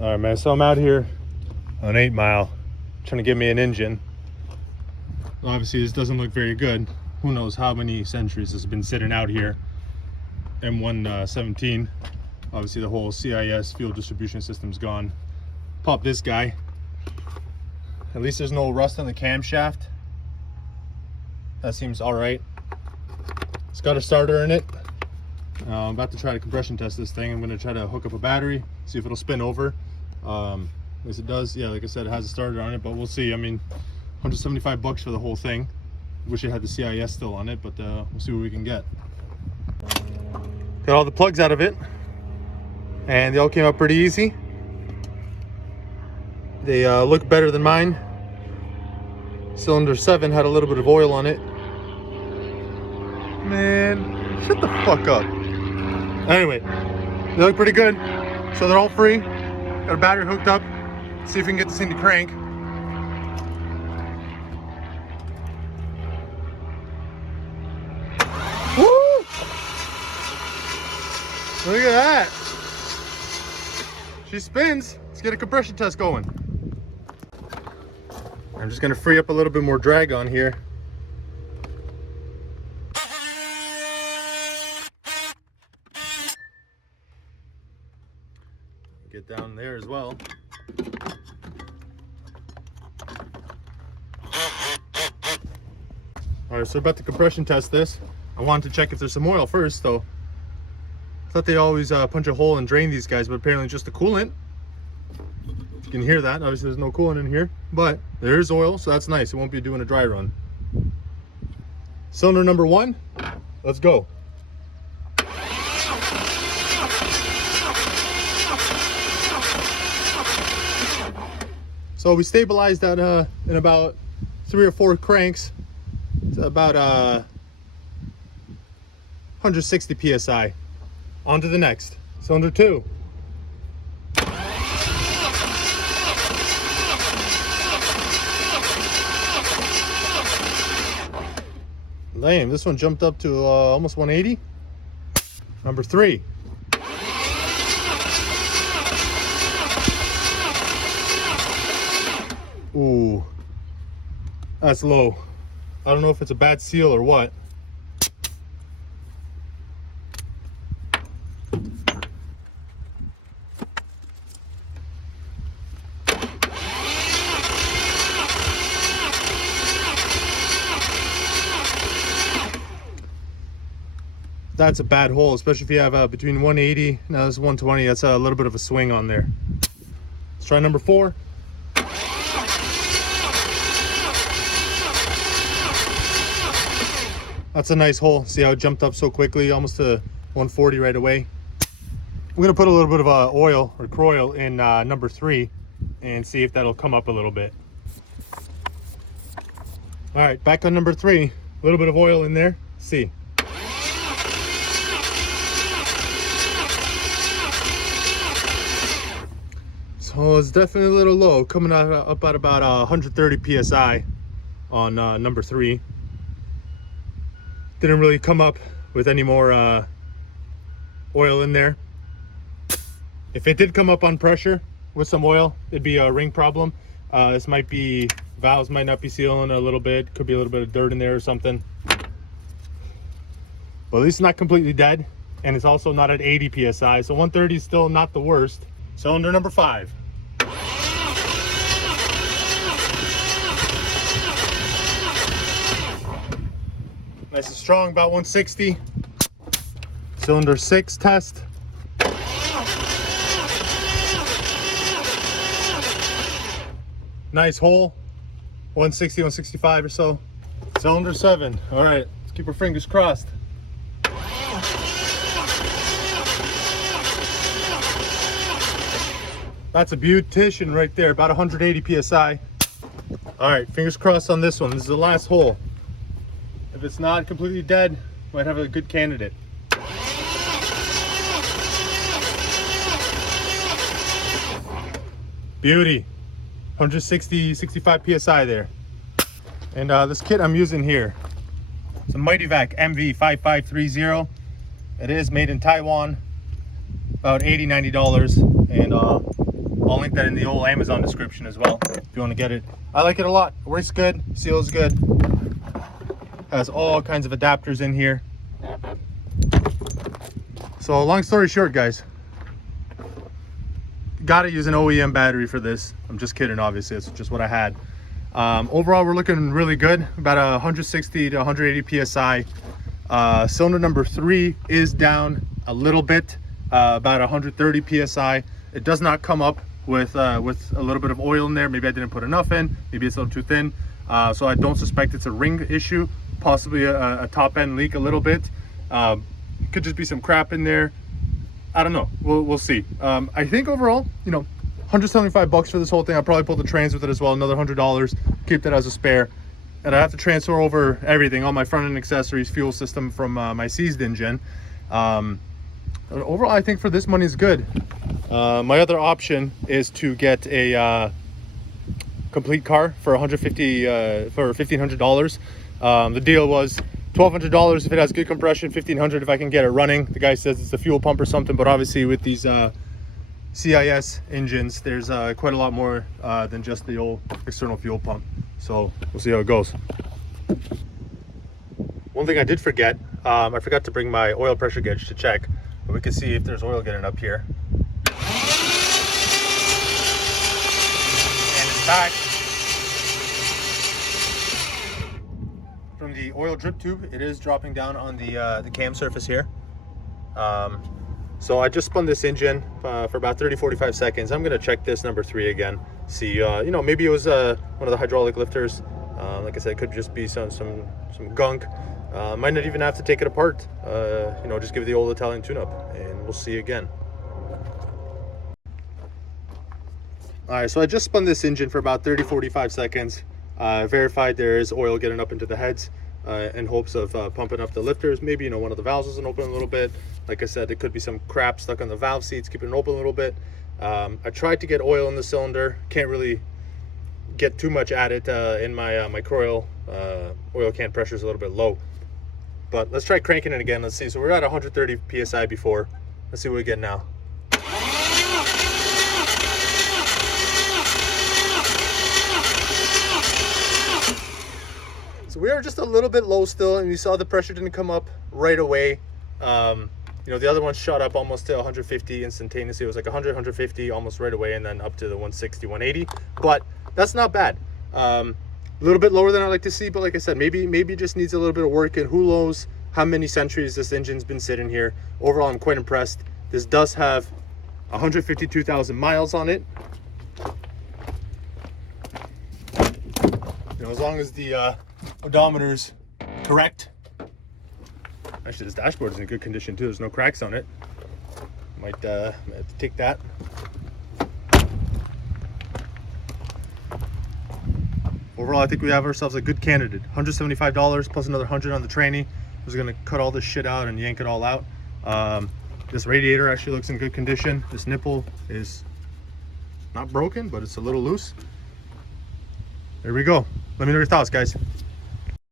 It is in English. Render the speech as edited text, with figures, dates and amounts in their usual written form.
All right, man, so I'm out here on 8 Mile trying to get me an engine. Obviously this doesn't look very good. Who knows how many centuries this has been sitting out here. M117. Obviously the whole CIS fuel distribution system's gone. Pop this guy. At least there's no rust on the camshaft. That seems all right. It's got a starter in it. I'm about to try to compression test this thing. I'm going to try to hook up a battery, see if it'll spin over. As it does, yeah, like I said, it has a starter on it, but we'll see. I mean, 175 bucks for the whole thing. Wish it had the CIS still on it, but we'll see what we can get. Got all the plugs out of it, and they all came out pretty easy. They look better than mine. Cylinder 7 had a little bit of oil on it. Man, shut the fuck up. Anyway, they look pretty good. So they're all free. Got a battery hooked up. See if we can get this thing to crank. Woo! Look at that. She spins. Let's get a compression test going. I'm just gonna free up a little bit more drag on here. Get down there as well. All right, so about to compression test this. I wanted to check if there's some oil first, though. I thought they always punch a hole and drain these guys, but apparently just the coolant. You can hear that. Obviously there's no coolant in here, but there is oil, so that's nice. It won't be doing a dry run. Cylinder number 1, let's go. So we stabilized that in about 3 or 4 cranks. It's about 160 psi. On to the next. Cylinder 2. Lame, this one jumped up to almost 180. Number 3. Ooh, that's low. I don't know if it's a bad seal or what. That's a bad hole, especially if you have between 180 now this is 120. That's a little bit of a swing on there. Let's try number 4. That's a nice hole. See how it jumped up so quickly, almost to 140 right away. We're gonna put a little bit of oil or croil in number 3 and see if that'll come up a little bit. All right, back on number 3. A little bit of oil in there. See. So it's definitely a little low, coming out up at about 130 psi on number 3. Didn't really come up with any more oil in there. If it did come up on pressure with some oil, it'd be a ring problem. This might be, valves might not be sealing a little bit. Could be a little bit of dirt in there or something. But at least it's not completely dead. And it's also not at 80 psi. So 130 is still not the worst. Cylinder number 5. Nice and strong, about 160. Cylinder 6 test. Nice hole, 160, 165 or so. Cylinder 7. All right, let's keep our fingers crossed. That's a beautician right there, about 180 psi. All right, fingers crossed on this one. This is the last hole. If it's not completely dead, might have a good candidate. Beauty. 160, 65 psi there. And this kit I'm using here, it's a Mightyvac MV5530. It is made in Taiwan, about $80, $90. And all I'll link that in the old Amazon description as well if you want to get it. I like it a lot. Works good, seals good, has all kinds of adapters in here. So long story short, guys, gotta use an OEM battery for this. I'm just kidding, obviously, it's just what I had. Overall, we're looking really good, about 160 to 180 psi. Cylinder number 3 is down a little bit, about 130 psi. It does not come up with a little bit of oil in there. Maybe I didn't put enough in, maybe it's a little too thin. So I don't suspect it's a ring issue, possibly a top end leak a little bit. Could just be some crap in there. I don't know, we'll see. I think overall, you know, 175 bucks for this whole thing. I'll probably pull the trans with it as well, another $100, keep that as a spare. And I have to transfer over everything, all my front end accessories, fuel system from my seized engine. Overall, I think for this money is good. My other option is to get a complete car for $1,500. The deal was $1,200 if it has good compression, $1,500 if I can get it running. The guy says it's a fuel pump or something, but obviously with these CIS engines, there's quite a lot more than just the old external fuel pump. So we'll see how it goes. One thing I did forget, I forgot to bring my oil pressure gauge to check, but we can see if there's oil getting up here. And it's back. From the oil drip tube, it is dropping down on the cam surface here. So I just spun this engine for about 30-45 seconds. I'm gonna check this number 3 again. See, you know, maybe it was one of the hydraulic lifters. Like I said, it could just be some gunk. Might not even have to take it apart. You know, just give it the old Italian tune-up, and we'll see again. All right, so I just spun this engine for about 30-45 seconds. Verified there is oil getting up into the heads in hopes of pumping up the lifters. Maybe, you know, one of the valves isn't open a little bit. Like I said, there could be some crap stuck on the valve seats, keeping it open a little bit. I tried to get oil in the cylinder. Can't really get too much at it in my my coil. Oil can pressure is a little bit low. But let's try cranking it again. Let's see. So we're at 130 psi before. Let's see what we get now. So we are just a little bit low still, and you saw the pressure didn't come up right away. You know, the other one shot up almost to 150 instantaneously. It was like 100, 150 almost right away, and then up to the 160, 180. But that's not bad. A little bit lower than I like to see, but like I said, maybe it just needs a little bit of work, and who knows how many centuries this engine's been sitting here. Overall, I'm quite impressed. This does have 152,000 miles on it. You know, as long as the odometer's correct. Actually, this dashboard is in good condition too. There's no cracks on it. Might have to take that. Overall, I think we have ourselves a good candidate. $175 plus another $100 on the tranny. I was gonna cut all this shit out and yank it all out. This radiator actually looks in good condition. This nipple is not broken, but it's a little loose. There we go. Let me know your thoughts, guys.